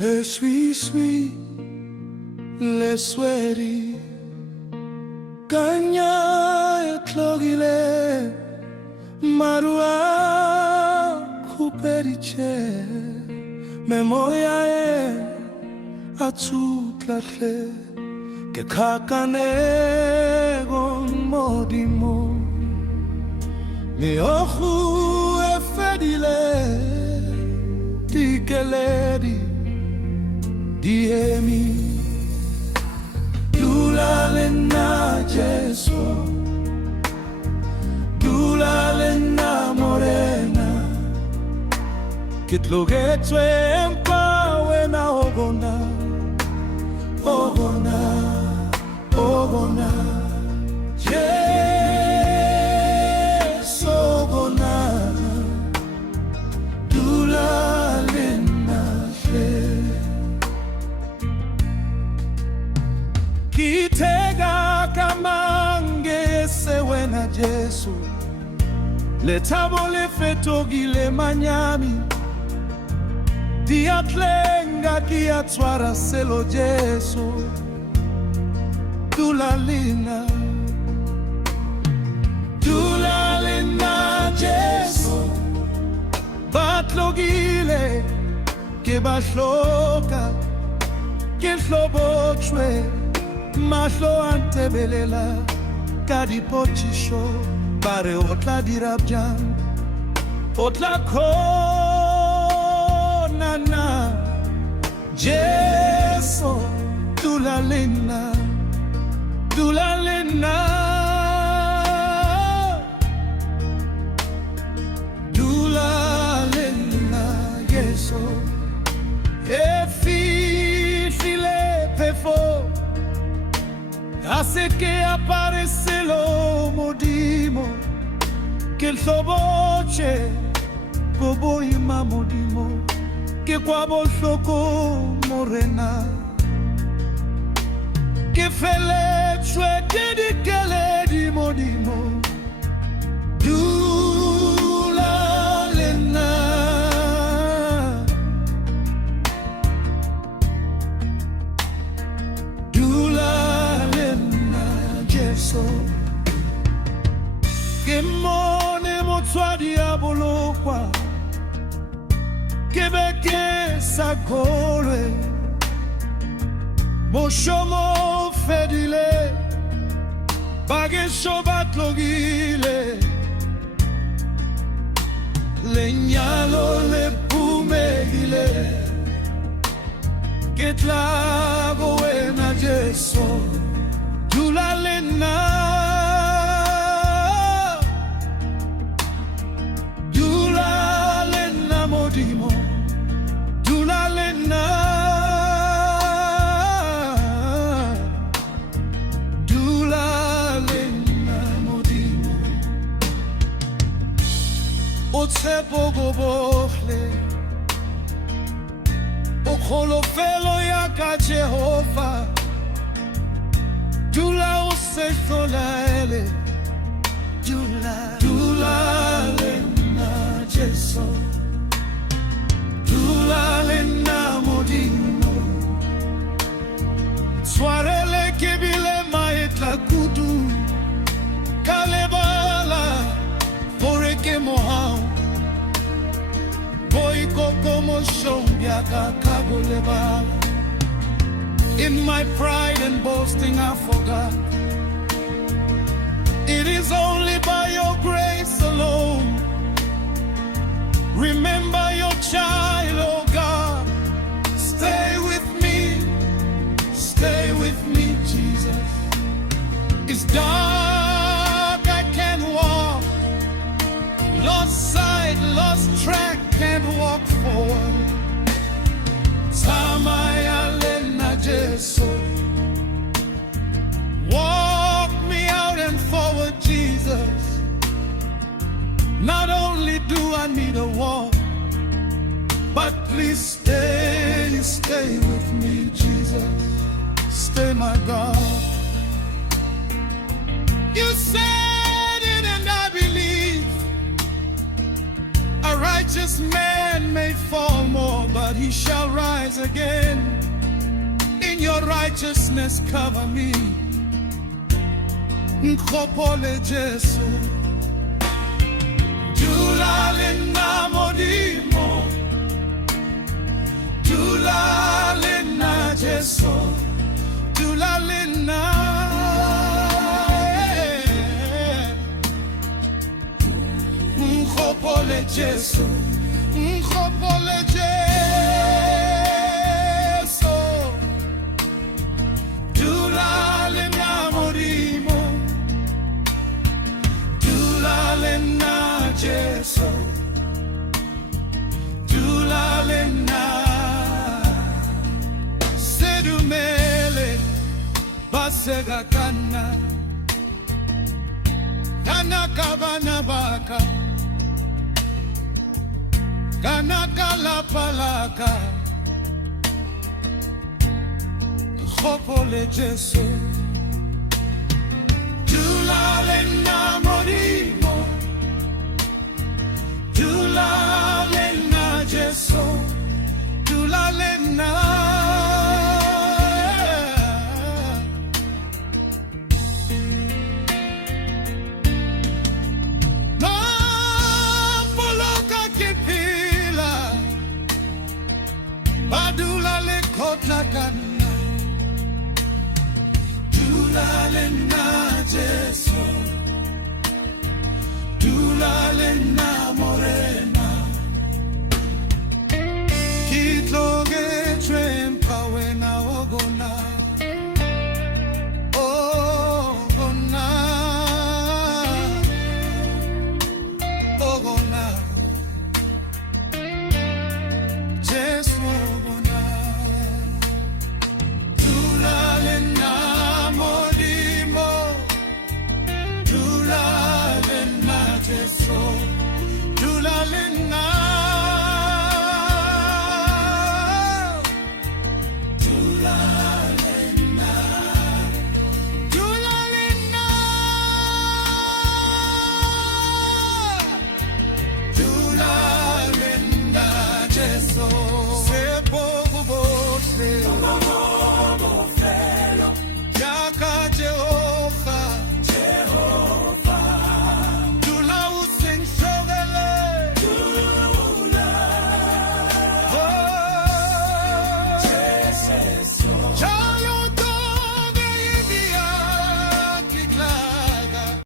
Le suis, le sweaty Kanya etlogile Marua kuperiche Memoria atutlatle Ke kakane gon modimo Mi oju efedile Dikeledi Diemi Dulalena Jesu Dulalena morena Kitlogetwe empawe na ogona Ogona, ogona Jesu ogona Dulalena Kitega kamange sewe na Jesu Letabo le fetogile manyami Diatlenga diatwara selo Jesu Dulalina Jesu Batlogile Ke bashloka Ke hlobochwe Mahlo antebelela Kadipochisho Bare otla dirabjan Otla konana Jesu Dulalena Dulalena Dulalena Jesu Efile pefo Hace que aparece lo modimo Que el soboche Bobo y mamodimo Que kwabo shoko morena Que fele chwe dedikele di modimo Dulalena Que mone motswa diabolo kwa Québec sa colère Moshomo fedile Bagé chobat logile Leñalo le pumegile Que tlago en Jesu Dulalena Dulalena modimo Dulalena Dulalena modimo Otse pogo bofle Okolo felo yaka Jehova Dula ose solaele Dulalena Jesu Dulalena modino Soarele kebile maetla kudu Kalebala Foreke mohau Boiko como shombia kakagolebala In my pride and boasting I forgot It is only by your grace alone Remember your child, oh God Stay with me, Jesus It's dark, I can't walk Lost sight, lost track, can't walk forward Samaya lena Jesu Walk me out and forward, Jesus Not only do I need a walk But please stay with me, Jesus Stay, my God You said it and I believe A righteous man may fall more, but he shall rise again. In your righteousness cover me. Nkopole Jesu. Tulale na modimo. Tulale na Jesu. Tulale na. Nkopole Jesu. Nkopole Jesu. Tulale na modimo. Tulale na Jesu. Tulale na. Sedumele basega kana. Kana kabana baka. Kana kalapalaka. Nkopole Jesu. Tulale na modimo. Tulale na Jesu. Tulale na. Nampoloka kipila. Badulale kota kana.